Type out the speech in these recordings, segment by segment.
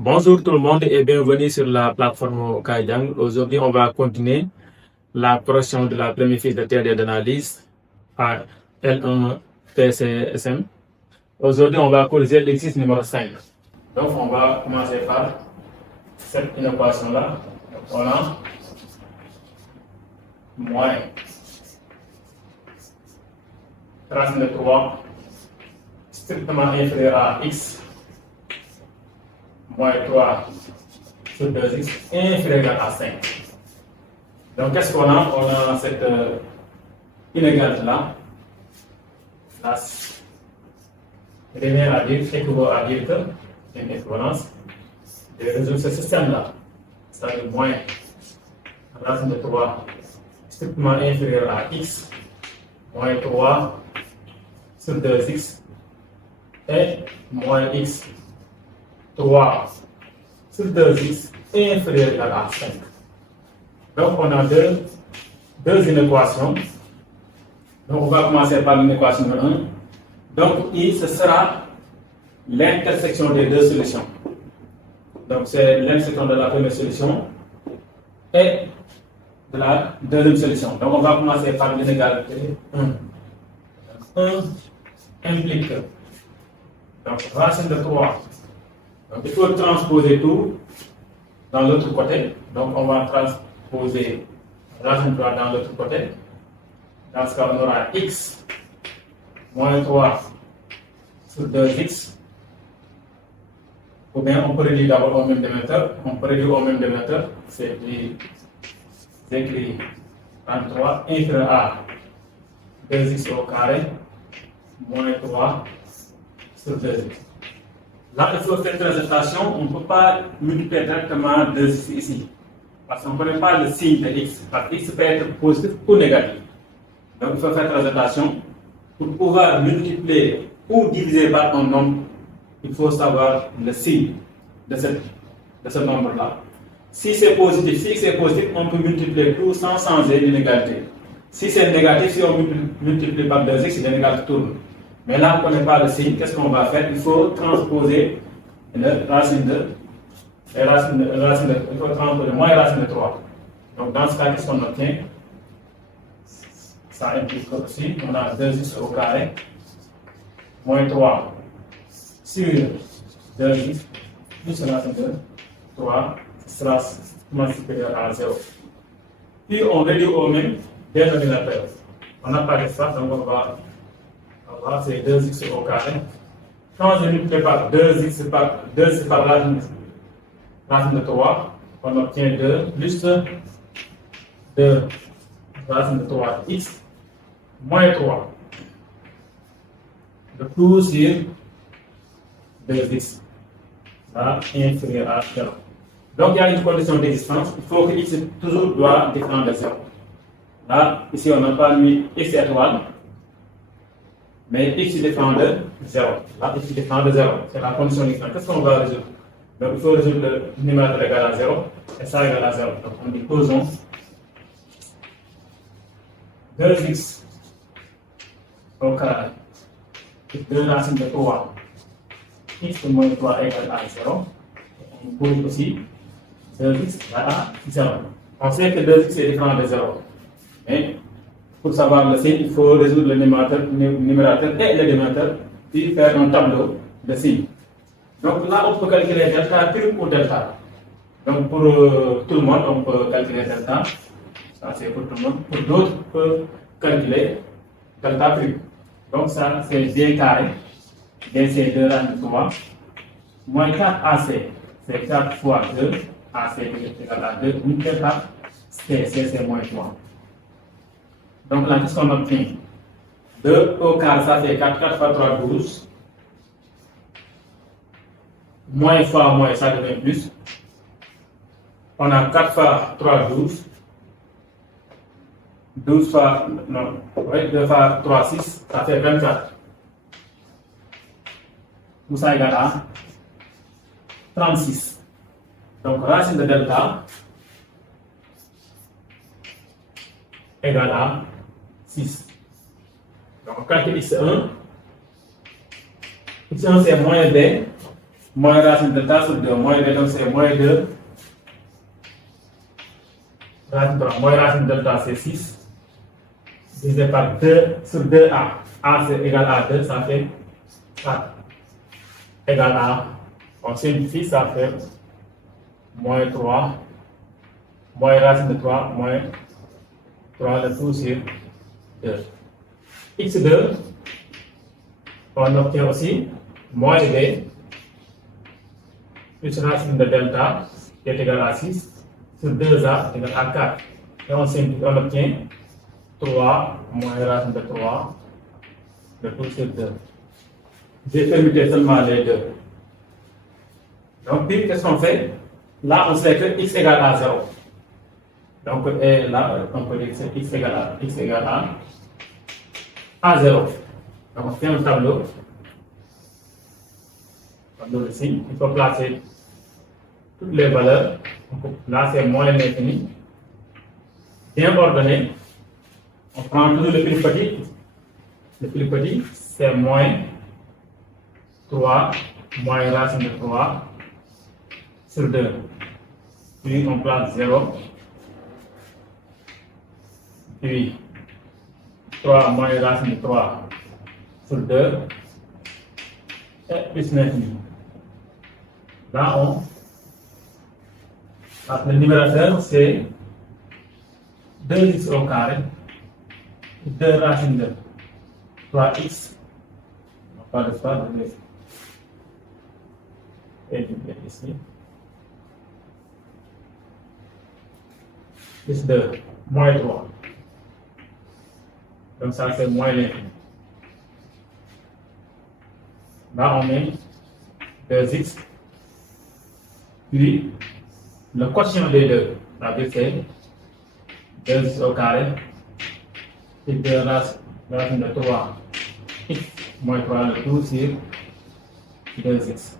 Bonjour tout le monde et bienvenue sur la plateforme Kaidiang. Aujourd'hui, on va continuer la correction de la première fiche de théorie d'analyse à L1 PCSM. Aujourd'hui, on va corriger l'exercice numéro 5. Donc, on va commencer par cette équation-là. On a moins racine de 3 strictement inférieur à x moins 3 sur 2x inférieur à 5. Donc, qu'est-ce qu'on a? On a cette inégalité-là. Là, rien à dire, équivaut à dire que une équivalence de résoudre ce système-là. C'est-à-dire moins racine de 3 strictement inférieur à x moins 3 sur 2x et moins x 3 sur 2x inférieur à 5. Donc, on a deux inéquations. Donc, on va commencer par l'inéquation numéro 1. Donc, I, ce sera l'intersection des deux solutions. Donc, c'est l'intersection de la première solution et de la deuxième solution. Donc, on va commencer par l'inégalité 1. 1 implique donc racine de 3. Donc, il faut transposer tout dans l'autre côté. Donc, on va transposer racine de 3 dans l'autre côté. Dans ce cas, on aura x moins 3 sur 2x. Ou bien on peut réduire d'abord au même dénominateur. On peut réduire au même dénominateur. C'est écrit 33 inférieur à 2x au carré moins 3 sur 2x. Là, il faut faire très attention. On ne peut pas multiplier directement 2x ici. Parce qu'on ne connaît pas le signe de x. Parce que x peut être positif ou négatif. Donc, il faut faire très attention. Pour pouvoir multiplier ou diviser par un nombre, il faut savoir le signe de ce nombre-là. Si c'est positif, on peut multiplier tout sans changer l'inégalité. Si c'est négatif, si on multiplie par 2x, l'inégalité tourne. Mais là, on ne connaît pas le signe. Qu'est-ce qu'on va faire? Il faut transposer la racine de. Il faut transposer moins racine de 3. Donc, dans ce cas, qu'est-ce qu'on obtient? Ça implique aussi, on a 2x au carré, moins 3 sur 2x, plus racine de 3, sera supérieur à 0. Puis on réduit au même dénominateur. On n'a pas de ça, donc on va avoir c'est 2x au carré. Quand je multiplie par 2x par racine de 3, on obtient 2 plus 2 racine de 3x moins 3. Le tout sur 2x. Là, inférieur à 0. Donc, il y a une condition d'existence. Il faut que x toujours doit différent de 0. Là, ici, on n'a pas mis x étoile. Mais x dépend de 0. Là, x dépend de 0. C'est la condition d'existence. Qu'est-ce qu'on va résoudre? Donc, il faut résoudre le numérateur égal à 0 et ça égal à 0. Donc, on dit posons 2x au carré, 2 racines de 3, x moins 3 égale à 0. On pose aussi 2x à 0. On sait que 2x est différent de 0. Mais pour savoir le signe, il faut résoudre le numérateur et le dénominateur, puis faire un tableau de signes. Donc là, on peut calculer delta prime ou delta. Donc pour tout le monde, on peut calculer delta. Ça, c'est pour tout le monde. Pour d'autres, on peut calculer delta prime. Donc, ça, c'est d carré. D, c'est 2 racine de 3. Moins 4ac. C'est 4 fois 2. AC est égal à 2. Multiplié par c, c'est moins 3. Donc là, qu'est-ce qu'on obtient? 2 au carré, ça fait 4. 4 fois 3, 12. Moins fois moins, ça devient plus. On a 4 fois 3, 12. 12 fois, non, oui, 2 fois 3, 6, ça fait 24. Tout ça égale à 36. Donc, racine de delta égale à 6. Donc, on calcule x1. X1 c'est moins b moins racine de delta sur 2, moins 2, donc c'est moins 2, racine 3, moins racine de delta c'est 6, divisé par 2 sur 2a, a c'est égal à 2, ça fait 4, égal à, on simplifie, ça fait moins 3, moins racine de 3, moins 3 le tout sur 2. x2, on obtient aussi moins b plus racine de delta qui est égal à 6 sur 2a égal à 4. Et on simplifie, on obtient 3 moins racine de 3 le tout sur 2. J'ai permuté seulement les deux. Donc, puis, qu'est-ce qu'on fait? Là, on sait que x égale à 0. Donc, et là, on peut dire que x égale à 0. Donc, on fait un tableau de signe. Il faut placer toutes les valeurs. Là, c'est moins l'infini. Bien ordonné. On prend toujours le plus petit. Le plus petit, c'est moins 3, moins racine de 3 sur 2. Puis on place 0. Puis 3 moins racine de 3 sur 2. Et plus l'infini. Là, le numérateur, c'est 2x au carré, 2 racine de 3x, pas de ça, et ici, plus 2, moins 3. Donc ça, c'est moins l'infini. Là, on met 2x, puis le quotient des deux, c'est 2x au carré, et 2 racine de 3, x moins 3 le tout sur 2x.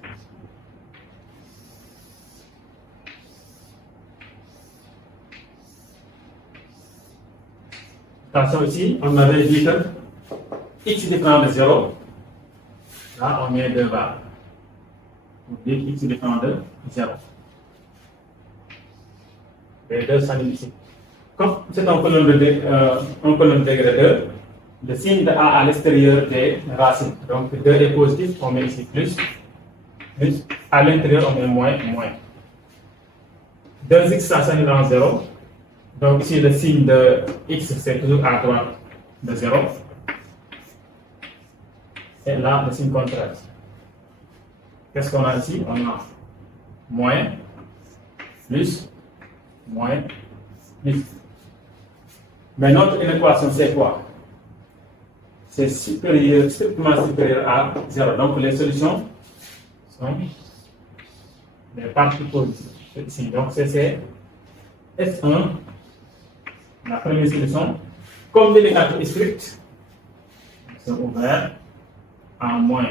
Attention ici, on avait dit que x dépend de 0. Là, on met 2 barres. On dit que x dépend de 0. Les deux s'annulent ici. Comme c'est un colonne degré 2, le signe de a à l'extérieur des racines. Donc 2 est positif, on met ici plus. À l'intérieur, on met moins. 2x, ça s'annule en 0. Donc ici, le signe de x, c'est toujours à droite de 0. Et là, le signe contraire. Qu'est-ce qu'on a ici? On a moins, plus, moins, plus. Mais notre équation, c'est quoi? C'est supérieur, strictement supérieur à 0. Donc les solutions sont les parties positives. Ici. Donc c'est S1, la première solution. Comme l'élément est strict, c'est ouvert en moins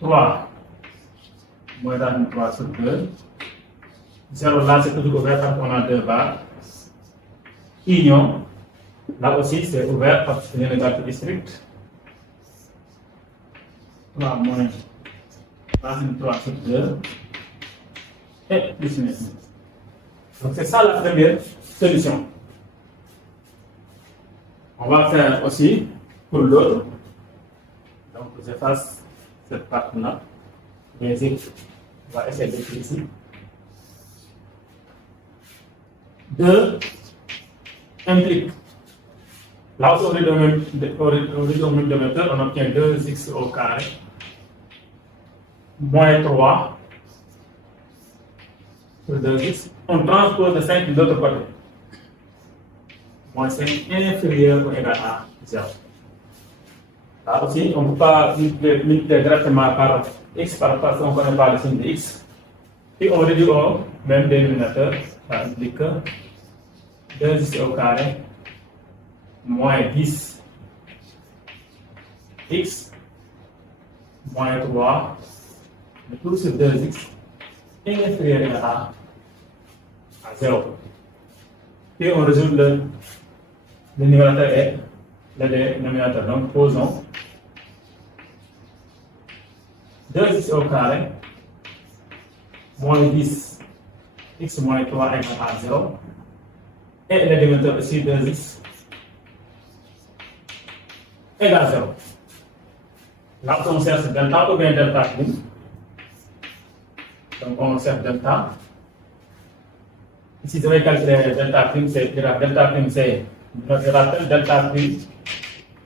3, moins 3 sur 2. 0 là, c'est toujours ouvert parce qu'on a 2 barres. Union, là aussi c'est ouvert parce que l'élément est strict. 3 moins racine 3 sur 2 et plus l'infini. Donc c'est ça la première solution. On va faire aussi pour l'autre. Donc j'efface cette partie-là. Bien sûr, on va essayer d'écrire ici. 2 implique. Là aussi, au rythme de méthode, on obtient 2x au carré moins 3 sur 2x. On transpose le 5 de l'autre côté. Moins 5 inférieur ou égal à 0. Là aussi, on ne peut pas multiplier directement par x parce qu'on ne connaît pas le signe de x. Puis on réduit au même dénominateur. Ça implique que 2x au carré moins 10 x moins 3 le tout sur 2x inférieur à 0. Puis on résout le numérateur et le dénominateur. Donc posons 2x au carré moins 10, x moins 3 égale à 0. Et le délimitateur ici 2x égale 0. Là, on cherche delta ou bien delta prime. Donc, on cherche delta. Ici, je vais calculer delta prime, c'est delta prime, c'est, je rappelle, delta prime,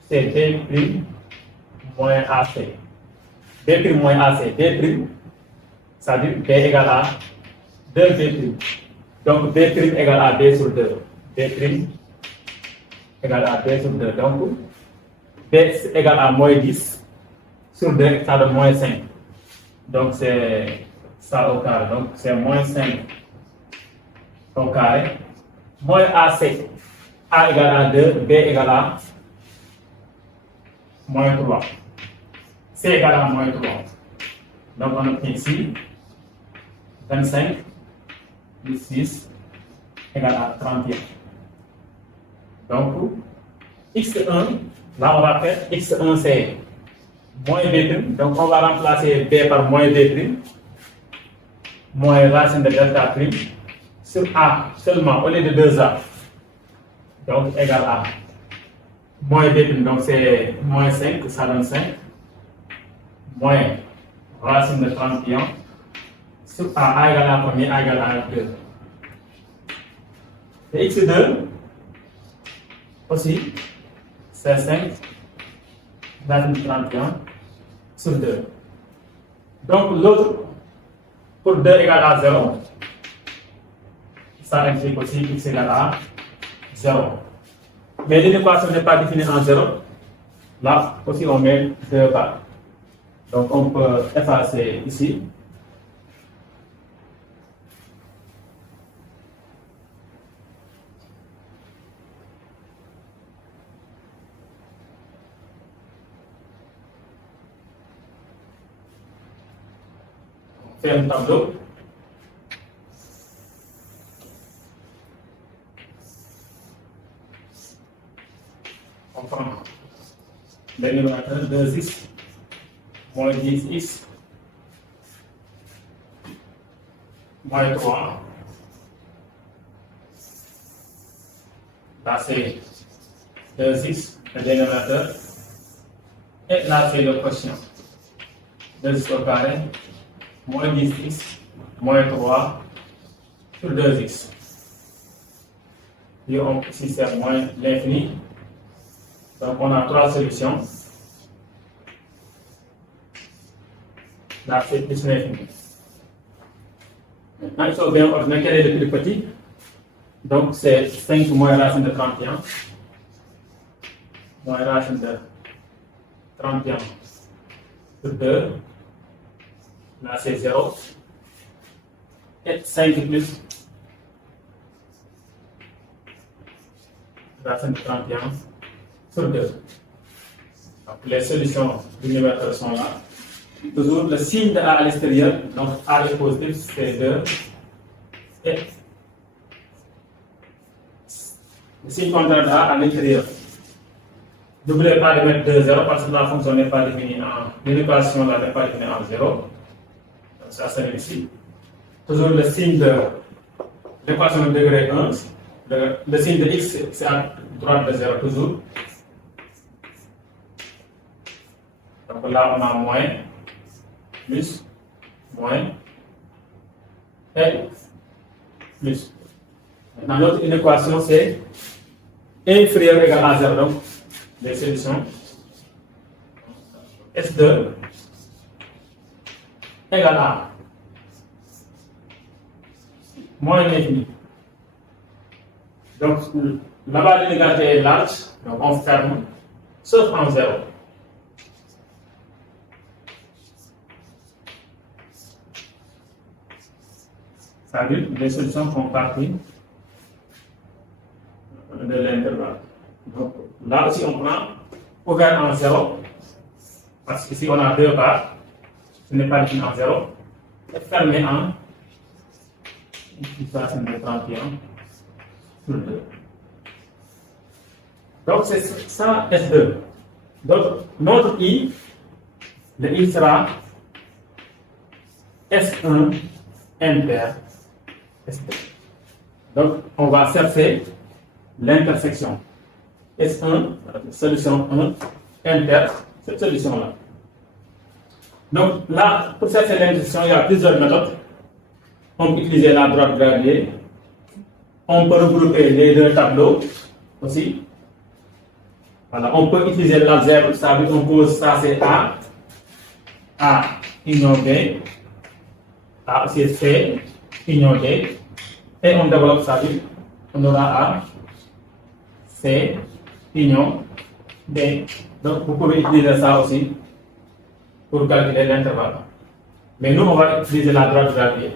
c'est D prime moins AC. D prime moins AC, D prime, ça veut dire D égale à 2 D prime. Donc, D prime égale à D sur 2. D prime égale à D sur 2. Donc, D égale à moins 10 sur 2, ça donne moins 5. Donc, c'est ça au carré. Donc, c'est moins 5 au carré. Moins AC. A égale à 2, B égale à moins 3. C égale à moins 3. Donc, on obtient ici 25 plus 6 égale à 31. Donc, x1, là on va faire x1 c'est moins b', donc on va remplacer b par moins b', moins racine de delta prime sur a seulement au lieu de 2a, donc égal à moins b', donc c'est moins 5, ça donne 5, moins racine de 31 sur a égale à combien? A égale à 2. Et x2 aussi, c'est 5, racine de 31 sur 2. Donc l'autre, pour 2 égale à 0, ça implique aussi x égale à 0. Mais l'inéquation n'est pas définie en 0. Là aussi on met 2 barres. Donc on peut effacer ici. On fait un tableau. On prend le numérateur 2x moins 10x moins 3. Là c'est 2x, le dénominateur. Et là c'est le quotient. 2x au carré moins 10x moins 3 sur 2x. Et on, ici c'est moins l'infini. Donc on a 3 solutions. Là c'est plus l'infini. Maintenant il faut bien ordonner quel est le plus petit. Donc c'est 5 moins racine de 31. Moins racine de 31 sur 2. Là c'est 0. Et 5 plus racine de 31 sur 2. Donc les solutions du numérateur sont là. Toujours le signe de A à l'extérieur, donc A est positif, c'est 2. Et le signe contraire de A à l'intérieur. N'oubliez pas de mettre 2, 0 parce que la fonction n'est pas définie en l'équation n'est pas définie en 0. Donc ça c'est ici. Toujours le signe de l'équation de degré 1, le signe de x c'est à droite de 0 toujours. Donc là on a moins, plus, moins, et plus. Maintenant l'autre équation c'est inférieur ou égal à 0. Donc les solutions S2 égale à moins l'infini. Donc là-bas l'inégalité est large, donc on ferme, sauf en 0. Ça veut dire que les solutions font partie de l'intervalle. Donc là aussi on prend ouvert en 0, parce qu'ici on a 2 barres, ce n'est pas défini en 0, et fermé en racine de 31 sur 2. Donc c'est ça S2. Donc notre I, le I sera S1 interestée. Donc, on va chercher l'intersection. S1, solution 1, inter, cette solution-là. Donc là, pour chercher l'intersection, il y a plusieurs méthodes. On peut utiliser la droite gradée. On peut regrouper les deux tableaux aussi. Voilà, on peut utiliser l'algèbre, ça veut dire qu'on pose ça, c'est A union B, A aussi C union D, et on développe ça, on aura A, C union D. Donc vous pouvez utiliser ça aussi pour calculer l'intervalle. Mais nous, on va utiliser la droite gradée.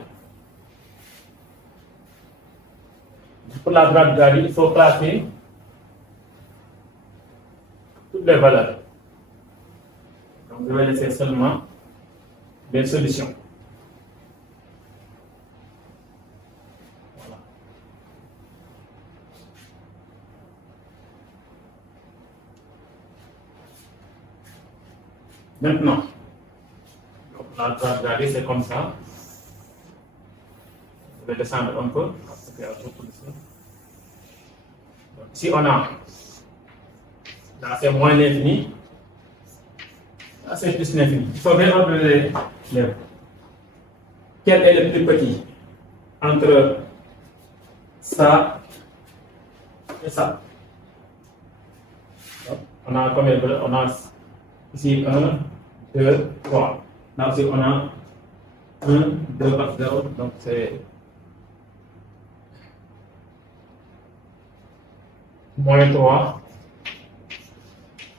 Pour la droite gradée, il faut classer toutes les valeurs. Donc je vais laisser seulement les solutions. Voilà. Maintenant, donc la droite gradée, c'est comme ça. Je vais descendre un peu. Si on a, là c'est moins l'infini, là c'est plus l'infini. Il faut bien observer quel est le plus petit entre ça et ça. Donc, on a combien de valeurs? On a ici 1, 2, 3. Là aussi on a 1, 2 par 0, donc c'est moins 3,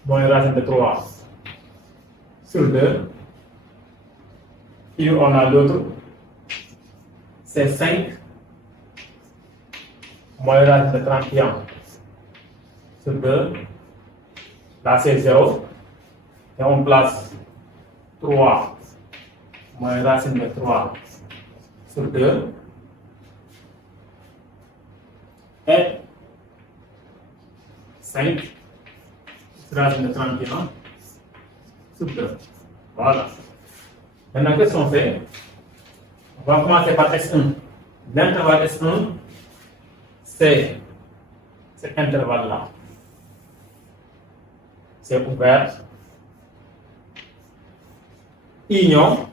moins racine de 3 sur 2. Puis on a l'autre, c'est 5, moins racine de 31 sur 2. Là c'est 0. Et on place 3, moins racine de 3 sur 2. Et 5, racine de 31 sur 2. Voilà. Maintenant, qu'est-ce qu'on fait? On va commencer par S1. L'intervalle S1, c'est cet intervalle-là. C'est ouvert. Union.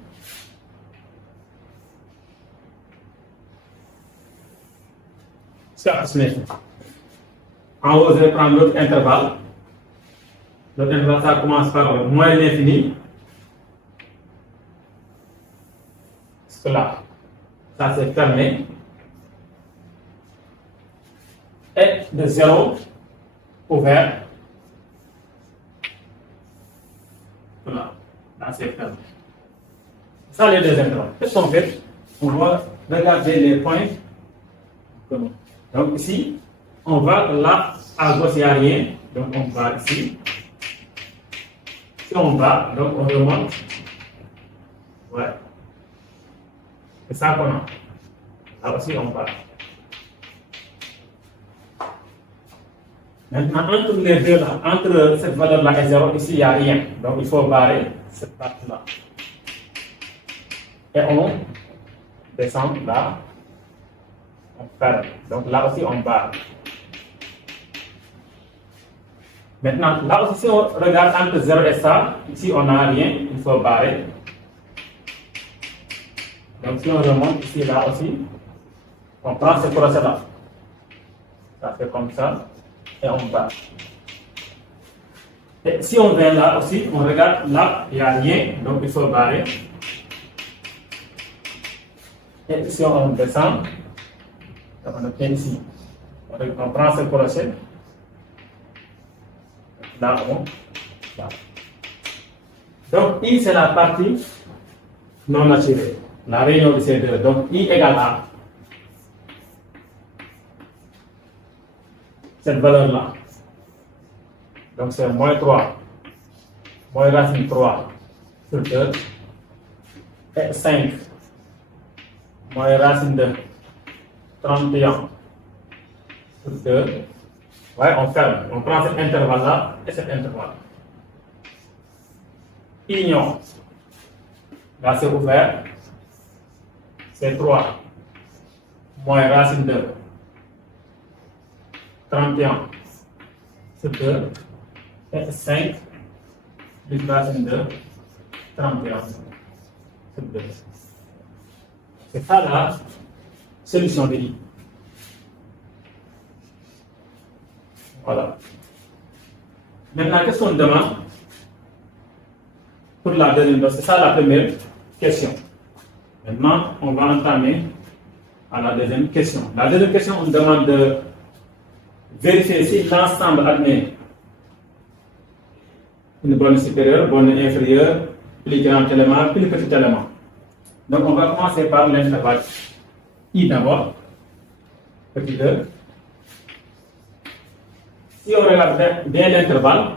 Ça signifie. En haut, je vais prendre l'autre intervalle. L'autre intervalle, ça commence par moins l'infini. Là, ça c'est fermé. Et de 0 ouvert. Voilà, là c'est fermé. Ça les deux intervalles. Qu'est-ce qu'on fait? On va regarder les points. Donc ici, on va là, à gauche il n'y a rien. Donc on va ici. Si on va, donc on remonte. Ouais. C'est ça qu'on a. Là aussi, on va. Maintenant, entre les deux là, entre cette valeur-là et 0, ici, il n'y a rien. Donc, il faut barrer cette partie-là. Et on descend là. On ferme. Donc, là aussi, on barre. Maintenant, là aussi, si on regarde entre 0 et ça, ici, on n'a rien. Il faut barrer. Donc si on remonte ici, là aussi, on prend ce procès-là. Ça fait comme ça, et on part. Et si on vient là aussi, on regarde là, il n'y a rien, donc il faut barrer. Et ici on descend, donc on obtient ici. On prend ce procès. Là, on barre. Donc I, c'est la partie non naturelle. La réunion de ces deux. Donc, I égale A. Cette valeur-là. Donc, c'est moins 3. Moins racine 3 sur 2. Et 5. Moins racine de 31 sur 2. Ouais, on ferme. On prend cet intervalle-là et cet intervalle. Union. Là, c'est ouvert. c'est 3 moins racine de 31 sur 2 et 5 plus racine de 31 sur 2. C'est ça la solution de I. Voilà. Maintenant, qu'est-ce qu'on demande pour la deuxième? C'est ça la première question. Maintenant, on va entamer à la deuxième question. La deuxième question, on demande de vérifier si l'ensemble admet une borne supérieure, borne inférieure, plus grand élément, plus petit élément. Donc, on va commencer par l'intervalle I d'abord, petit 2. Si on regarde bien l'intervalle,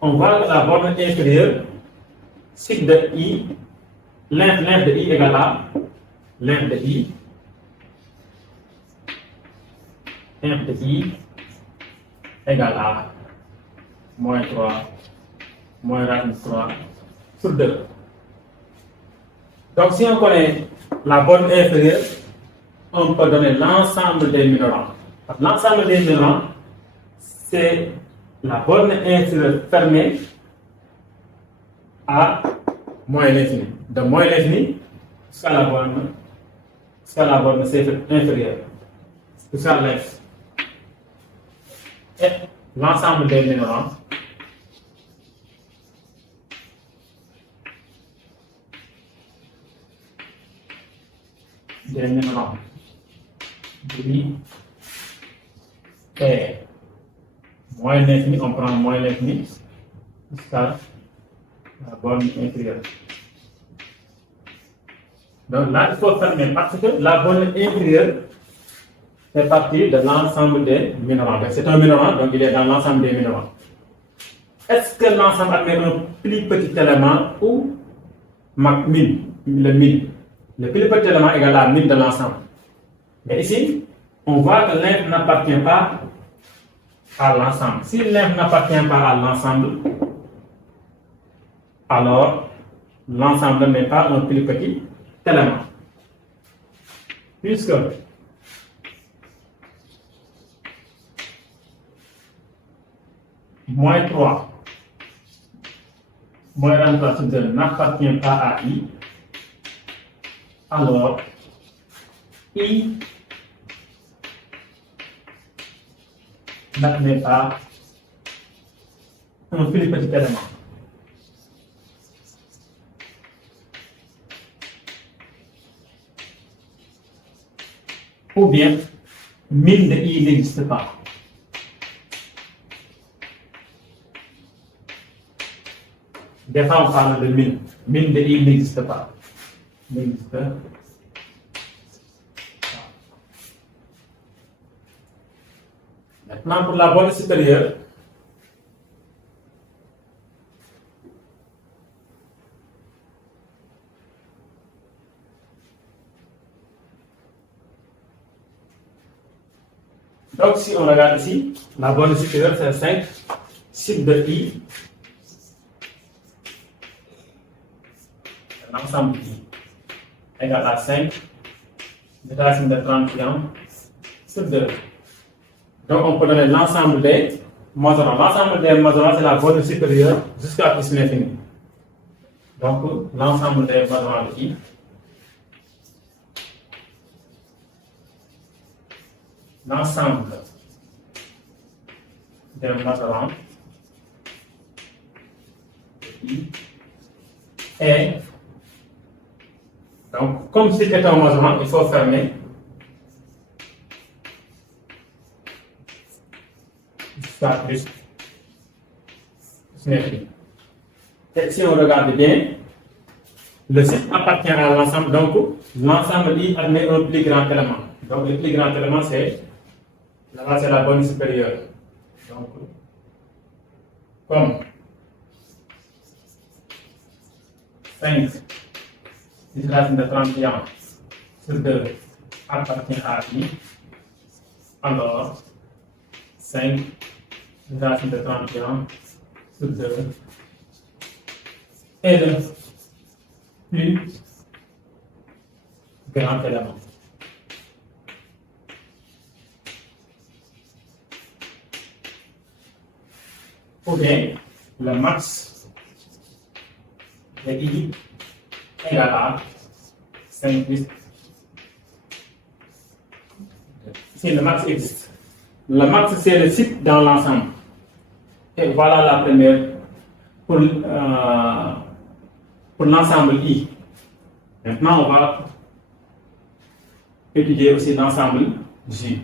on voit que la borne inférieure, cycle de I, l'inf de I égale à l'inf de I, inf de I égale à moins 3, moins racine 3 sur 2. Donc, si on connaît la borne inférieure, on peut donner l'ensemble des minéraux. L'ensemble des minéraux, c'est la borne inférieure fermée à moins l'infini. De moins l'infini jusqu'à la borne inférieure. Jusqu'à l'inf. Et l'ensemble des minéraux oui, et moins l'infini, on prend moins l'infini jusqu'à la borne inférieure. Donc là, il faut fermer parce que la borne inférieure fait partie de l'ensemble des minéraux. C'est un minéral, donc il est dans l'ensemble des minéraux. Est-ce que l'ensemble admet un plus petit élément ou min, le min? Le plus petit élément égale à min de l'ensemble. Mais ici, on voit que l'inf n'appartient pas à l'ensemble. Si l'inf n'appartient pas à l'ensemble, alors l'ensemble n'est pas un plus petit élément. Puisque moins 3, moins 23 sur 2 n'appartient pas à I, alors I n'admet pas un plus petit élément. Ou bien, min de I n'existe pas. Des fois, on parle de min. Min de I n'existe pas. N'existe pas. Maintenant, pour la borne supérieure, donc si on regarde ici, la borne supérieure c'est 5, cycle de I, l'ensemble I égale à 5, racine de 31 sur 2. Donc on peut donner l'ensemble des masorons. L'ensemble des masorons c'est la borne supérieure jusqu'à plus l'infini. Donc l'ensemble des masorons de I, l'ensemble des masorons de I est, donc comme c'était un masoron, il faut fermer jusqu'à plus l'infini. Et si on regarde bien, le cycle appartient à l'ensemble, donc l'ensemble I admet un plus grand élément. Donc le plus grand élément c'est, là c'est la borne supérieure. Donc, comme 5 racine de 31 sur 2 appartient à I, alors 5 racine de 31 sur 2 est le plus grand élément. Ou bien le max de I égale à 5 plus. Si le max existe. Le max, c'est le site dans l'ensemble. Et voilà la première pour l'ensemble I. Maintenant, on va étudier aussi l'ensemble J.